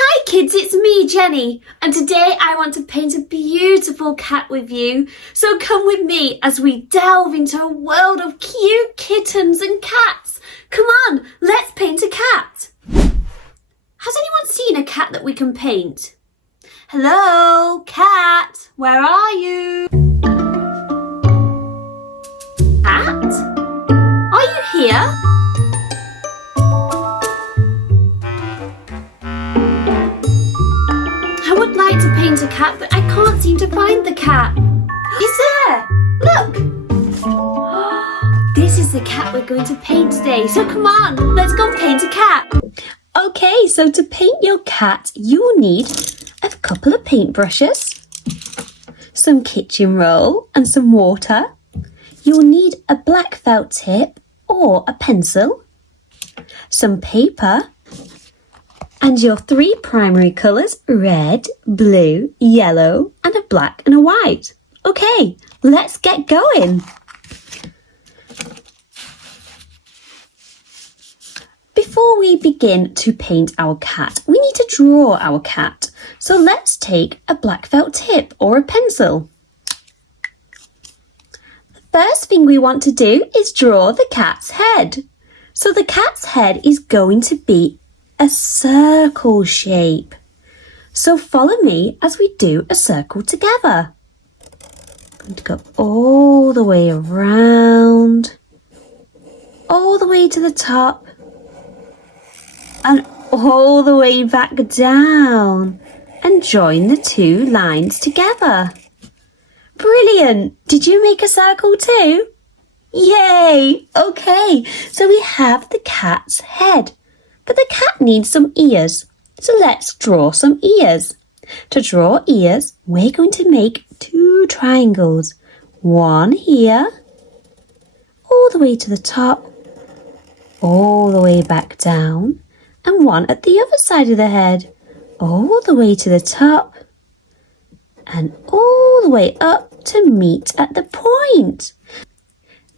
Hi kids, it's me, Jenny, and today I want to paint a beautiful cat with you. So come with me as we delve into a world of cute kittens and cats. Come on, let's paint a cat. Has anyone seen a cat that we can paint? Hello, cat, where are you? Cat? Are you here? I would like to paint a cat, but I can't seem to find the cat. He's there! Look! This is the cat we're going to paint today, so come on, let's go paint a cat. Okay, so to paint your cat, you will need a couple of paintbrushes, some kitchen roll and some water. You'll need a black felt tip or a pencil, some paper, and your three primary colours, red, blue, yellow, and a black and a white. Okay, let's get going. Before we begin to paint our cat, we need to draw our cat. So let's take a black felt tip or a pencil. The first thing we want to do is draw the cat's head. So the cat's head is going to be a circle shape. So follow me as we do a circle together. I'm going to go all the way around, all the way to the top, and all the way back down, and join the two lines together. Brilliant! Did you make a circle too? Yay! Okay, so we have the cat's head. But the cat needs some ears, so let's draw some ears. To draw ears, we're going to make two triangles. One here, all the way to the top, all the way back down, and one at the other side of the head, all the way to the top, and all the way up to meet at the point.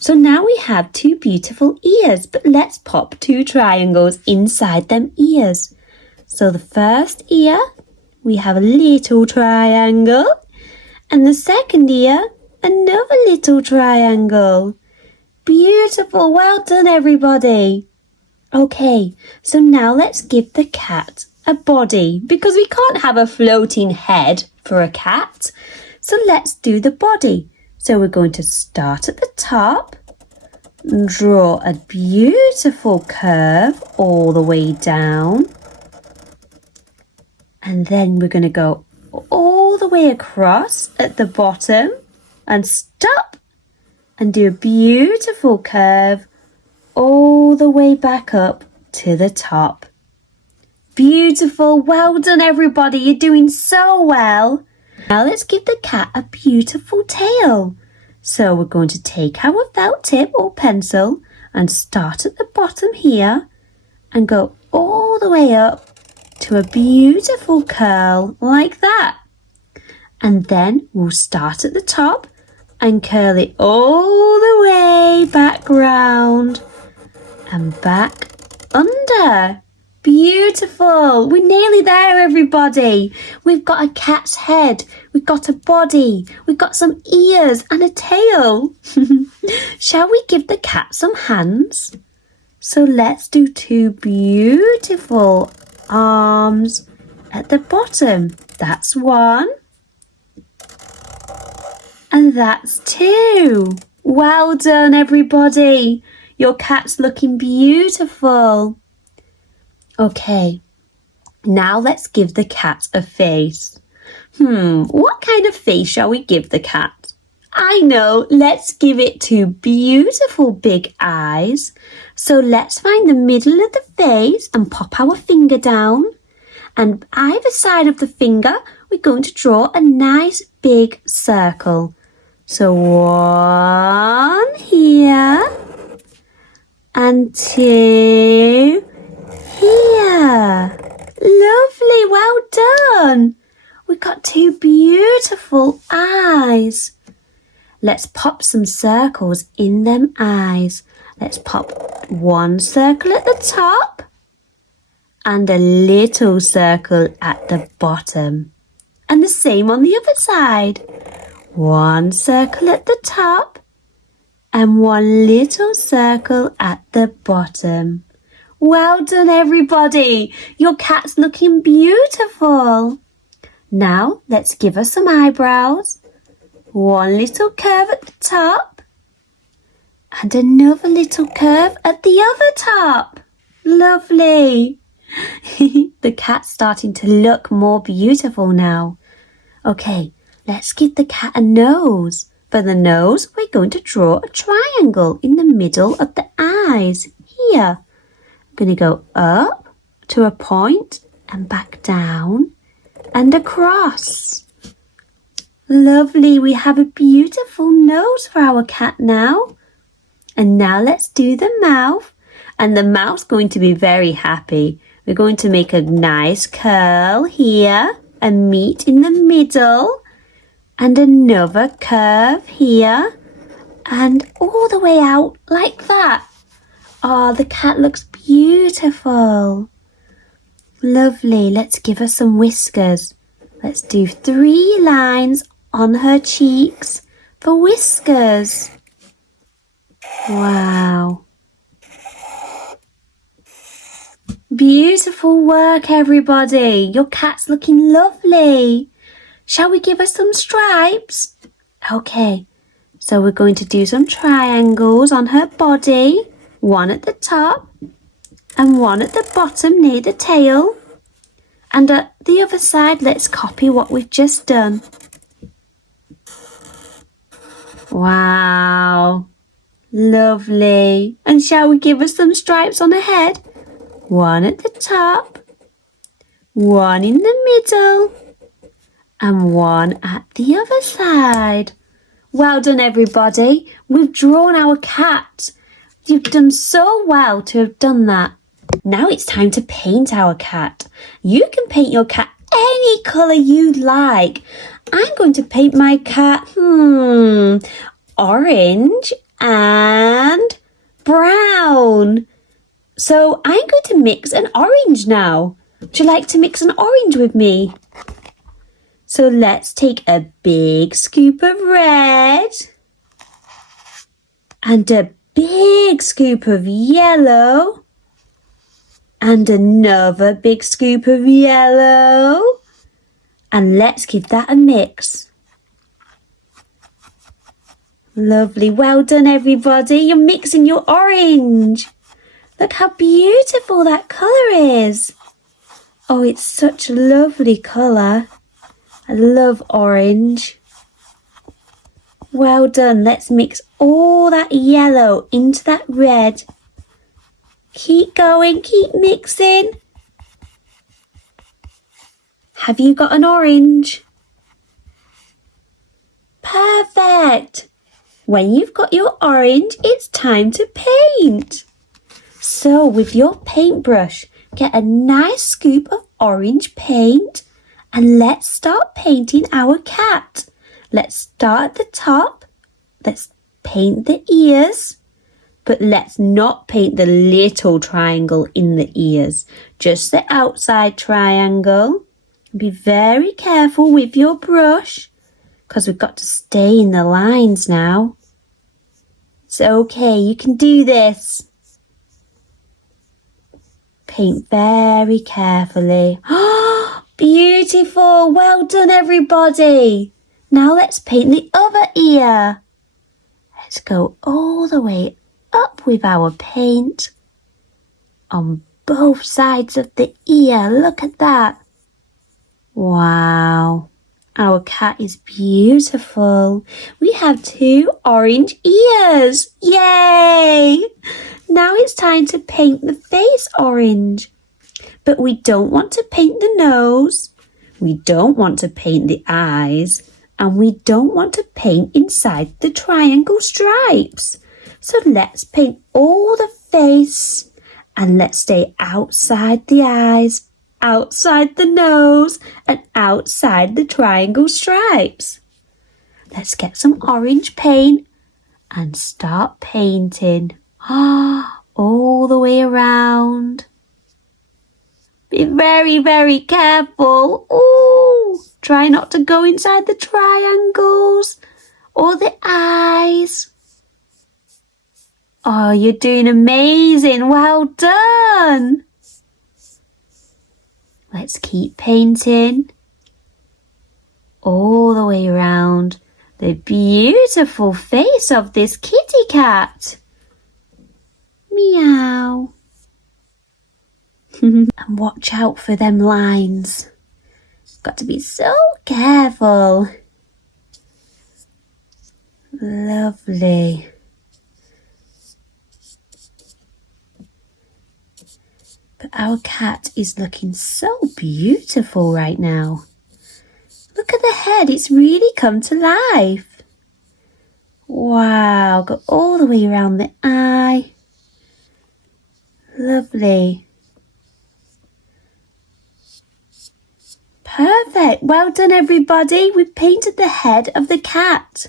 So now we have two beautiful ears, but let's pop two triangles inside them ears. So the first ear, we have a little triangle, and the second ear, another little triangle. Beautiful, well done everybody. Okay, so now let's give the cat a body, because we can't have a floating head for a cat. So let's do the body. So we're going to start at the top, draw a beautiful curve all the way down, and then we're going to go all the way across at the bottom and stop and do a beautiful curve all the way back up to the top. Beautiful, well done everybody, you're doing so well. Now let's give the cat a beautiful tail. So we're going to take our felt tip or pencil and start at the bottom here and go all the way up to a beautiful curl like that. And then we'll start at the top and curl it all the way back round and back under. Beautiful! We're nearly there, everybody. We've got a cat's head, we've got a body, we've got some ears and a tail. Shall we give the cat some hands? So let's do two beautiful arms at the bottom. That's one. And that's two. Well done, everybody. Your cat's looking beautiful. Okay, now let's give the cat a face. What kind of face shall we give the cat? I know, let's give it two beautiful big eyes. So let's find the middle of the face and pop our finger down. And either side of the finger, we're going to draw a nice big circle. So one here and two here. Lovely, well done. We've got two beautiful eyes. Let's pop some circles in them eyes. Let's pop one circle at the top and a little circle at the bottom. And the same on the other side. One circle at the top and one little circle at the bottom. Well done, everybody. Your cat's looking beautiful. Now let's give her some eyebrows. One little curve at the top and another little curve at the other top. Lovely. The cat's starting to look more beautiful now. Okay, let's give the cat a nose. For the nose, we're going to draw a triangle in the middle of the eyes. Here. I'm going to go up to a point and back down and across. Lovely, we have a beautiful nose for our cat now. And now let's do the mouth. And the mouth's going to be very happy. We're going to make a nice curl here and meet in the middle. And another curve here. And all the way out like that. Oh, the cat looks beautiful. Lovely, let's give her some whiskers. Let's do 3 lines on her cheeks for whiskers. Wow. Beautiful work, everybody. Your cat's looking lovely. Shall we give her some stripes? Okay, so we're going to do some triangles on her body. One at the top and one at the bottom near the tail. And at the other side, let's copy what we've just done. Wow. Lovely. And shall we give her some stripes on her head? One at the top, one in the middle, and one at the other side. Well done, everybody. We've drawn our cat. You've done so well to have done that. Now it's time to paint our cat. You can paint your cat any colour you like. I'm going to paint my cat, orange and brown. So I'm going to mix an orange now. Would you like to mix an orange with me? So let's take a big scoop of red and a big scoop of yellow and another big scoop of yellow. And let's give that a mix. Lovely. Well done, everybody. You're mixing your orange. Look how beautiful that colour is. Oh, it's such a lovely colour. I love orange. Well done. Let's mix all that yellow into that red. Keep going, keep mixing. Have you got an orange? Perfect. When you've got your orange, it's time to paint. So with your paintbrush, get a nice scoop of orange paint and let's start painting our cat. Let's start at the top. Let's paint the ears, but let's not paint the little triangle in the ears, just the outside triangle. Be very careful with your brush because we've got to stay in the lines now. It's okay, you can do this. Paint very carefully. Oh, beautiful. Well done, everybody. Now let's paint the other ear. Let's go all the way up with our paint on both sides of the ear. Look at that. Wow. Our cat is beautiful. We have 2 orange ears. Yay! Now it's time to paint the face orange. But we don't want to paint the nose. We don't want to paint the eyes. And we don't want to paint inside the triangle stripes. So let's paint all the face. And let's stay outside the eyes, outside the nose, and outside the triangle stripes. Let's get some orange paint and start painting. All the way around. Be very, very careful. Ooh, try not to go inside the triangles or the eyes. Oh, you're doing amazing. Well done. Let's keep painting all the way around the beautiful face of this kitty cat. Meow. And watch out for them lines. Got to be so careful. Lovely. But our cat is looking so beautiful right now. Look at the head, it's really come to life. Wow, go all the way around the eye. Lovely. Perfect. Well done, everybody. We've painted the head of the cat.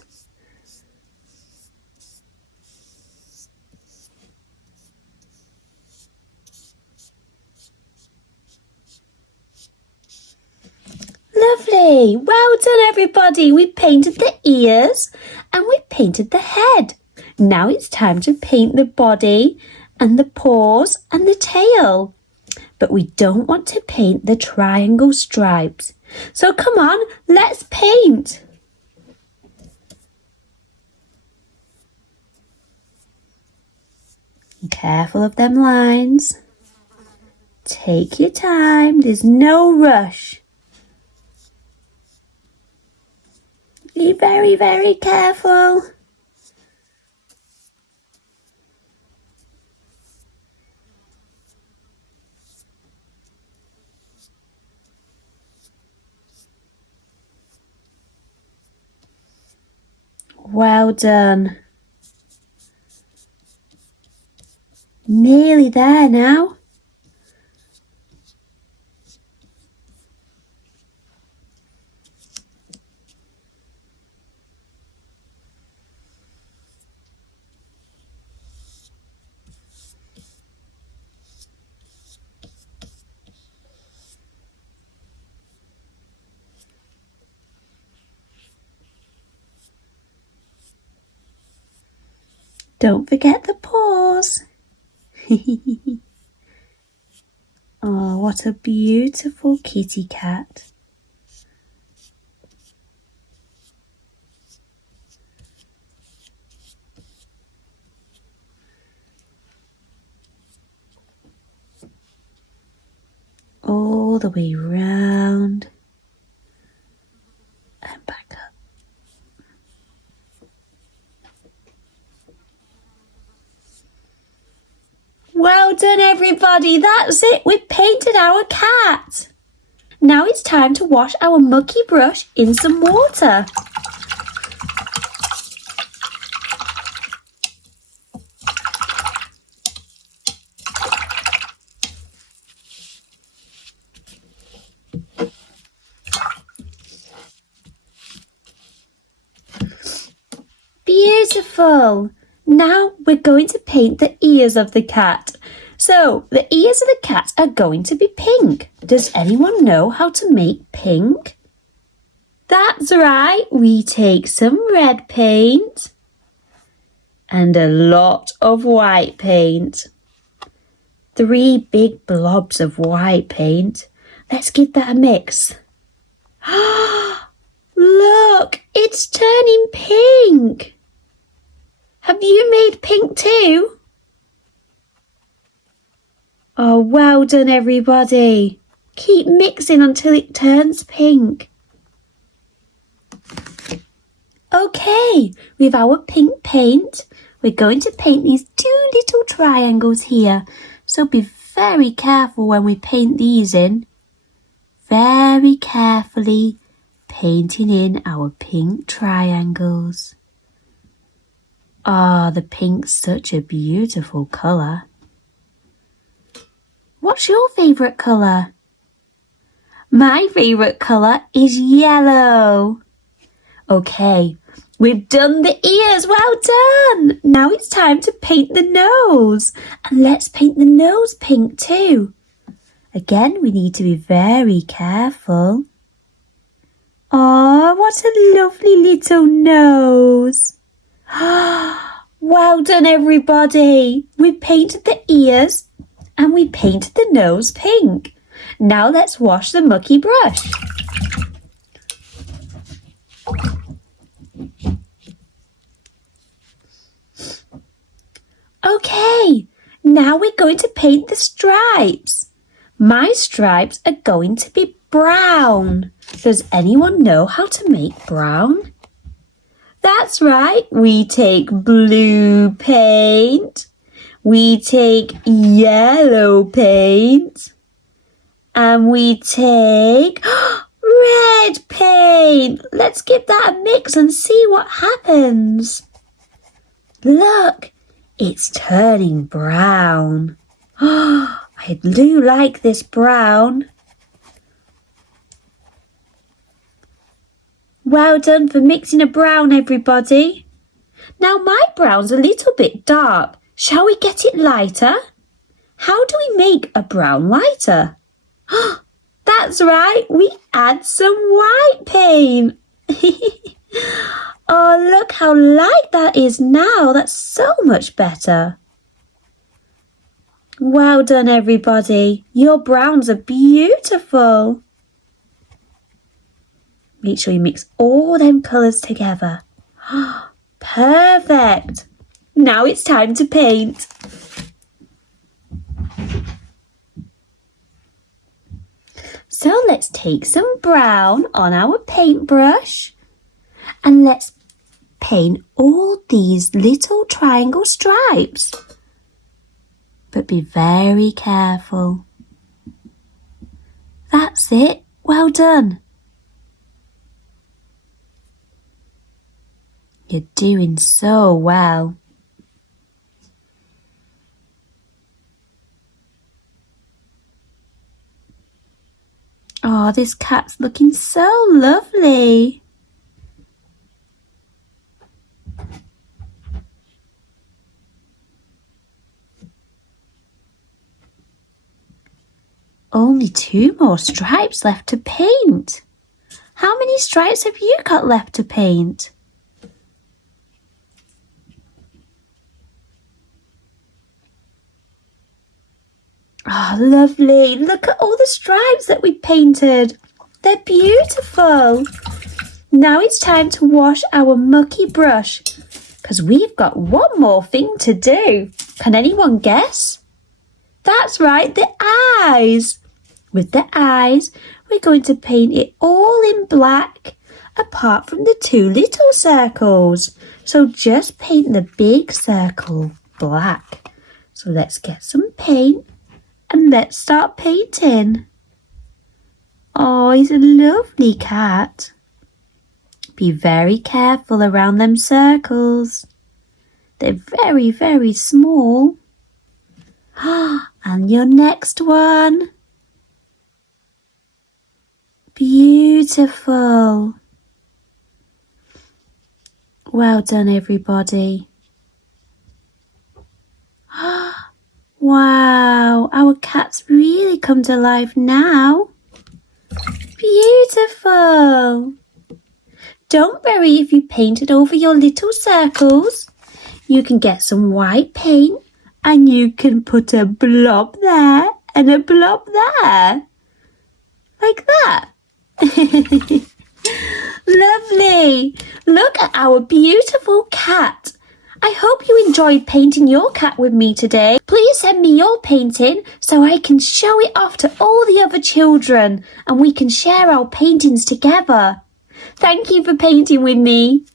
Lovely. Well done, everybody. We've painted the ears and we've painted the head. Now it's time to paint the body and the paws and the tail. But we don't want to paint the triangle stripes. So come on, let's paint. Be careful of them lines. Take your time, there's no rush. Be very, very careful. Well done. Nearly there now. Don't forget the paws. Oh, what a beautiful kitty cat. All the way round and back up. Well done, everybody. That's it. We've painted our cat. Now it's time to wash our mucky brush in some water. Beautiful. Now we're going to paint the ears of the cat. So the ears of the cat are going to be pink. Does anyone know how to make pink? That's right. We take some red paint and a lot of white paint. 3 big blobs of white paint. Let's give that a mix. Look, it's turning pink. Have you made pink too? Oh, well done, everybody. Keep mixing until it turns pink. Okay, with our pink paint, we're going to paint these 2 little triangles here. So be very careful when we paint these in. Very carefully painting in our pink triangles. Ah, the pink's such a beautiful colour. What's your favourite colour? My favourite colour is yellow. Okay, we've done the ears. Well done. Now it's time to paint the nose. And let's paint the nose pink too. Again, we need to be very careful. Oh, what a lovely little nose. Well done, everybody. We painted the ears and we painted the nose pink. Now let's wash the mucky brush. Okay, now we're going to paint the stripes. My stripes are going to be brown. Does anyone know how to make brown? That's right, we take blue paint, we take yellow paint, and we take red paint. Let's give that a mix and see what happens. Look, it's turning brown. I do like this brown. Well done for mixing a brown, everybody. Now my brown's a little bit dark. Shall we get it lighter? How do we make a brown lighter? That's right, we add some white paint. Oh, look how light that is now. That's so much better. Well done, everybody. Your browns are beautiful. Make sure you mix all them colours together. Perfect. Now it's time to paint. So let's take some brown on our paintbrush and let's paint all these little triangle stripes. But be very careful. That's it. Well done. You're doing so well. Oh, this cat's looking so lovely. Only 2 more stripes left to paint. How many stripes have you got left to paint? Oh, lovely. Look at all the stripes that we painted. They're beautiful. Now it's time to wash our mucky brush because we've got one more thing to do. Can anyone guess? That's right, the eyes. With the eyes, we're going to paint it all in black apart from the 2 little circles. So just paint the big circle black. So let's get some paint. And let's start painting. Oh, he's a lovely cat. Be very careful around them circles. They're very, very small. And your next one. Beautiful. Well done, everybody. Wow, our cat's really come to life now. Beautiful. Don't worry if you painted over your little circles. You can get some white paint and you can put a blob there and a blob there. Like that. Lovely. Look at our beautiful cat. I hope you enjoyed painting your cat with me today. Please send me your painting so I can show it off to all the other children and we can share our paintings together. Thank you for painting with me.